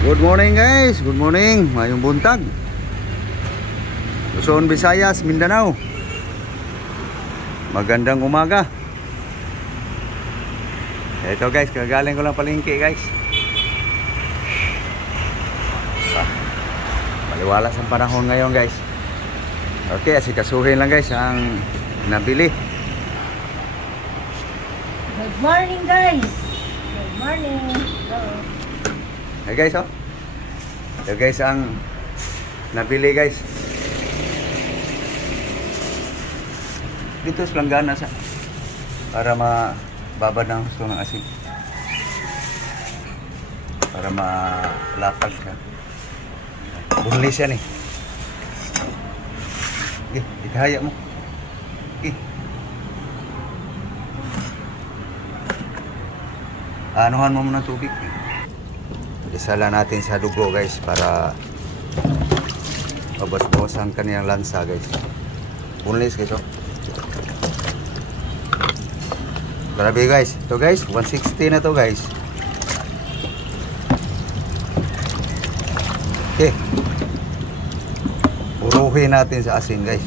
Good morning guys, good morning. Mayong buntag. Luzon, Visayas, Mindanao. Magandang umaga. Ito guys, kagaling ko lang palengke guys. Maliwalas ang panahon ngayon guys. Okay, asikasuhin lang guys ang nabili. Good morning guys. Good morning. Hello. Hey guys, oh. Ito guys ang nabili guys. Dito sa langgana sa para mababad ng gusto ng asin. Para malapag siya. Bunlis yan eh. Ikahaya mo. Anuhan mo muna tubig. Isala natin sa dugo guys para mabas-bawasan kaniyang lansa guys. Bunlis guys, oh. Grabe guys. Ito guys, 160 na to guys. Okay. Uruhin natin sa asin guys.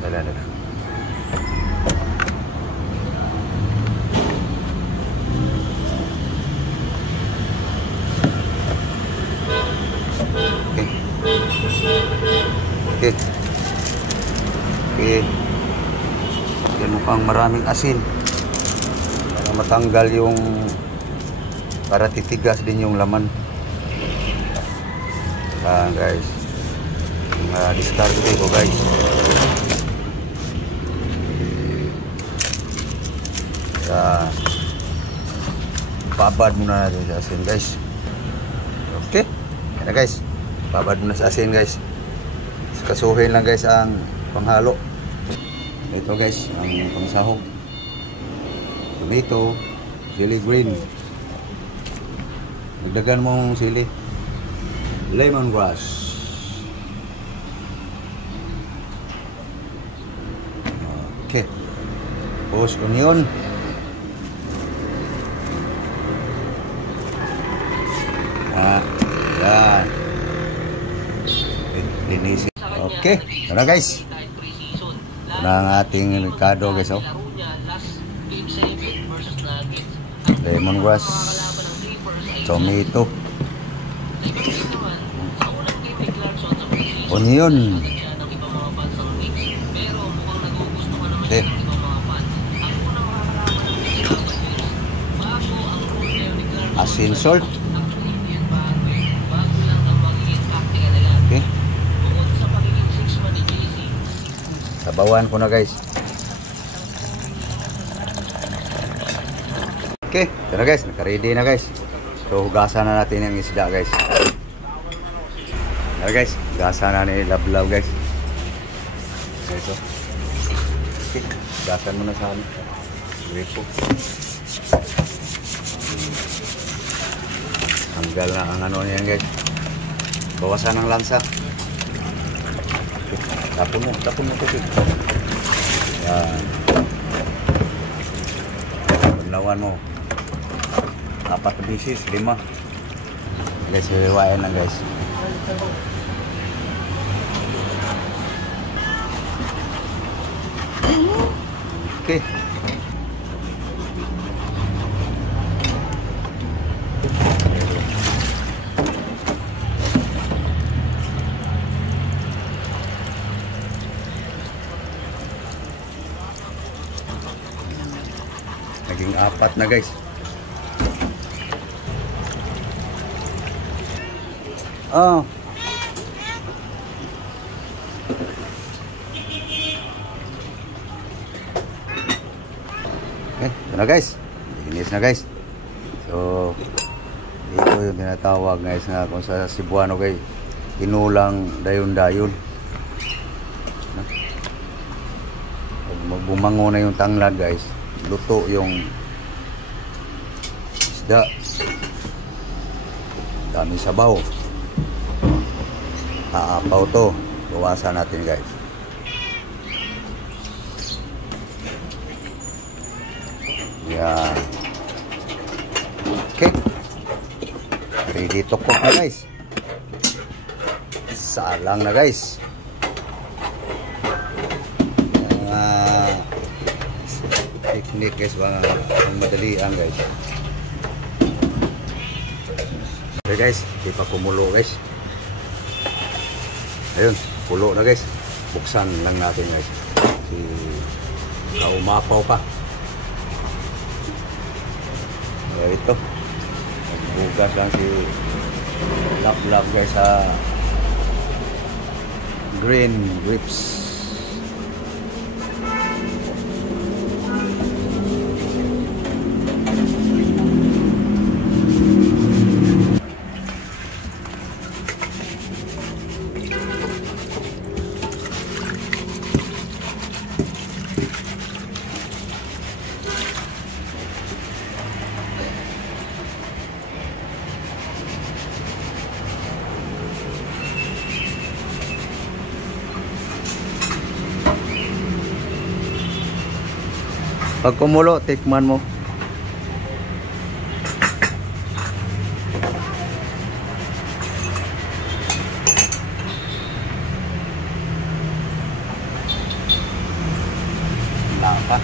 Dala. Okay. Yan mukhang maraming asin para matanggal yung para titigas din yung laman. Guys, discarte ko guys. Babad muna natin sa asin guys. Okay, yan na guys, babad muna sa asin guys. Kasuhin lang guys ang panghalo. Ito guys ang pangsahog. Tomato, chili green. Dagdagan mong sili. Lemongrass. Okay. Tapos onion. Yan. Linisin. Okay, ito na guys. Ito na ang ating ricado guys, oh. Lemongrass, tomato, onion. Okay. Asin, salt. Sabawan ko na guys. Okay, ito na guys, naka-ready na guys. So hugasan na natin yung isda guys. Ito guys, hugasan na ni Lablaw guys. Ito. Okay, hugasan mo na sa ano. Gripo. Hanggal na ang ano niyan guys. Bawasan ng lansa. Tapon mo kasi. Yan. Paglawan mo. 4 bisis, 5. Guys, hiwain lang guys. Okay. Naging 4 na guys. Oh. Okay, ito na guys. Linis na guys. So, dito yung tinatawag guys na kung sa Cebuano guys, inulang dayon-dayon. Pag magbumango na yung tanglad guys, luto yung isda. Daming sabaw. Aapaw to. Bawasan natin guys. Yan. Okay. Ready to cook na guys. Salang na guys. Technique guys, ang madalian guys. Okay guys, di pa kumulo guys. Ayun, kulo na guys. Buksan lang natin guys. Umapaw pa. Kaya ito. Nagbugas lang si Lap guys sa green grapes. Pag kumulo, tikman mo. Laka.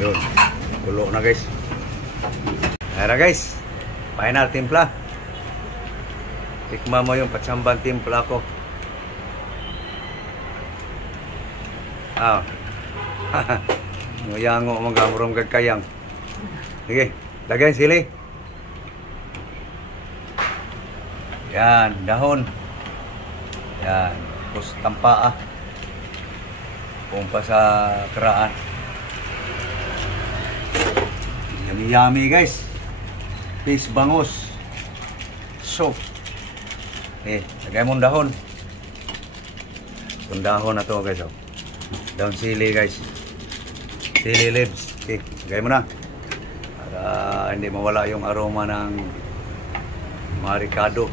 Yun, kulo na guys. Ayan na guys, final timpla. Tikman mo yung patsambang timpla ko. Nguyango mga gamurong gagkayang. Sige, lagyan sili. Yan, dahon. Yan, tapos tampaa. Pumpa sa keraan. Yummy guys. Fish bangus. So. Lagay mo dahon. Yung dahon na to guys. Oh. Dahon sili guys. Sili leaves. Okay, lagay mo na. Para hindi mawala yung aroma ng marikado.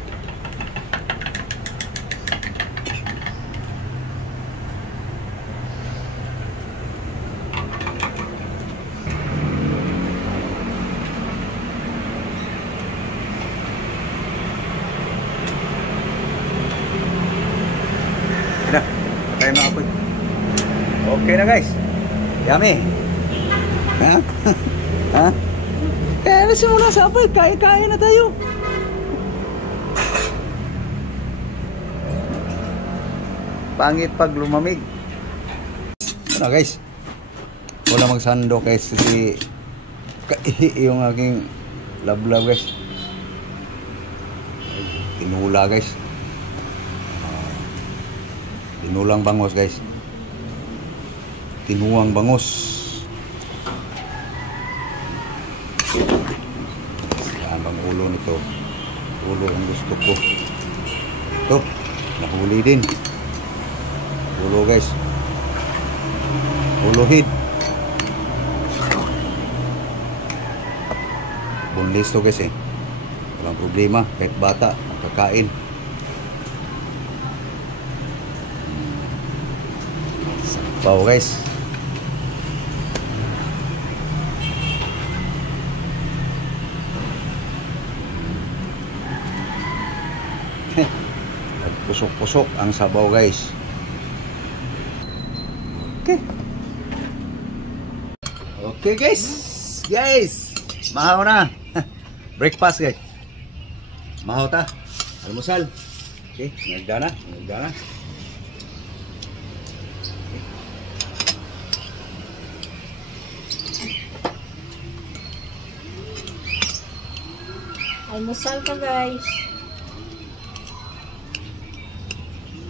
Patay na ako. Okay na guys. Yummy. Ha? Ha? Kaya na simula sa apoy. Kaya na tayo. Pangit pag lumamig. Ano guys? Wala magsando guys. Kasi kaihi yung aking lablab guys. Tinula guys. Tinulang bangos guys. Tinuang bangos. Yan bang ulo nito. Ulo ang gusto ko. Ito. Nahuli din. Ulo guys. Ulo hid. Boneless to guys eh. Walang problema. Kahit bata. Nakakain. Wow guys. Nagpusok-pusok ang sabaw guys. Okay. Okay guys. Guys, mahaw na. Breakfast guys. Mahaw ta. Almusal. Okay, nagdana. Almusal ka guys.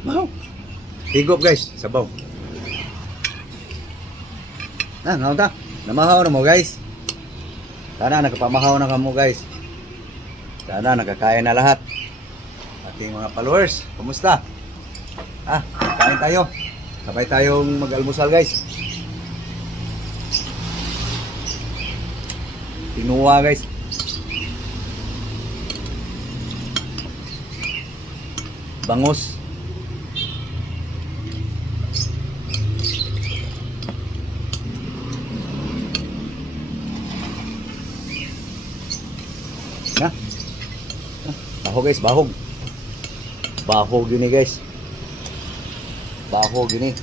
Mahaw. Higop guys, sabaw. Ngaw ta. Namahaw na mo guys. Sana nakapamahaw na kamo guys. Sana nakakain na lahat. Ating mga followers, kumusta? Kain tayo. Sabay tayong mag-almusal guys. Tinuwa guys. Bangus. Na. Bahog guys, bahog. Bahog gini guys. Bahog gini.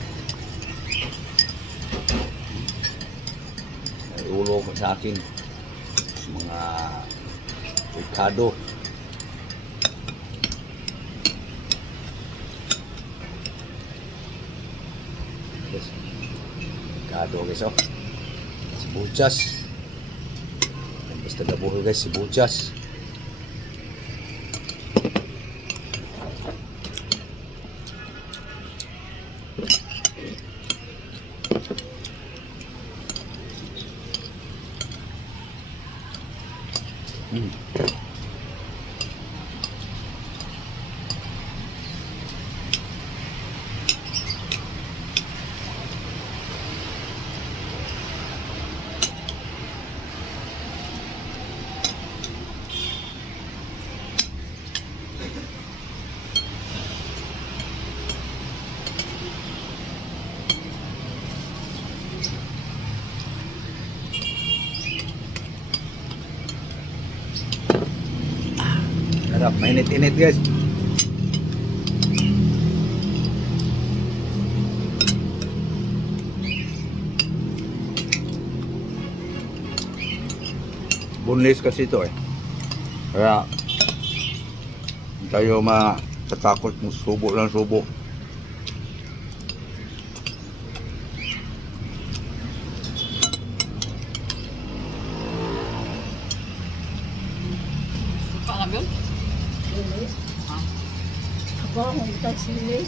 Ay ulo sa akin. Mga Ricardo. Guys. Ricardo guys oh. Sibuyas. Basta gabuhol guys, sibuyas. Sarap, mainit-init guys. Boneless kasi ito eh. Kaya hindi tayo matatakot kung subo lang subo. Pangabil? Sili. Ako, hindi sili.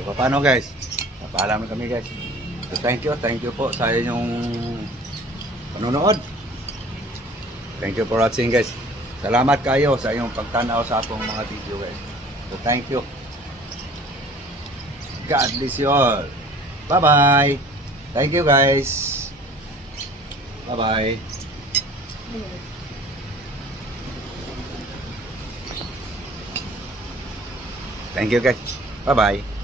So, paano guys? Napaalam kami guys. So, thank you po sa inyong panonood. Thank you for watching guys. Salamat kayo sa inyong pagtanaw sa akong mga video guys. So thank you. God bless you all. Bye-bye. Thank you guys. Bye-bye. Thank you guys. Bye-bye.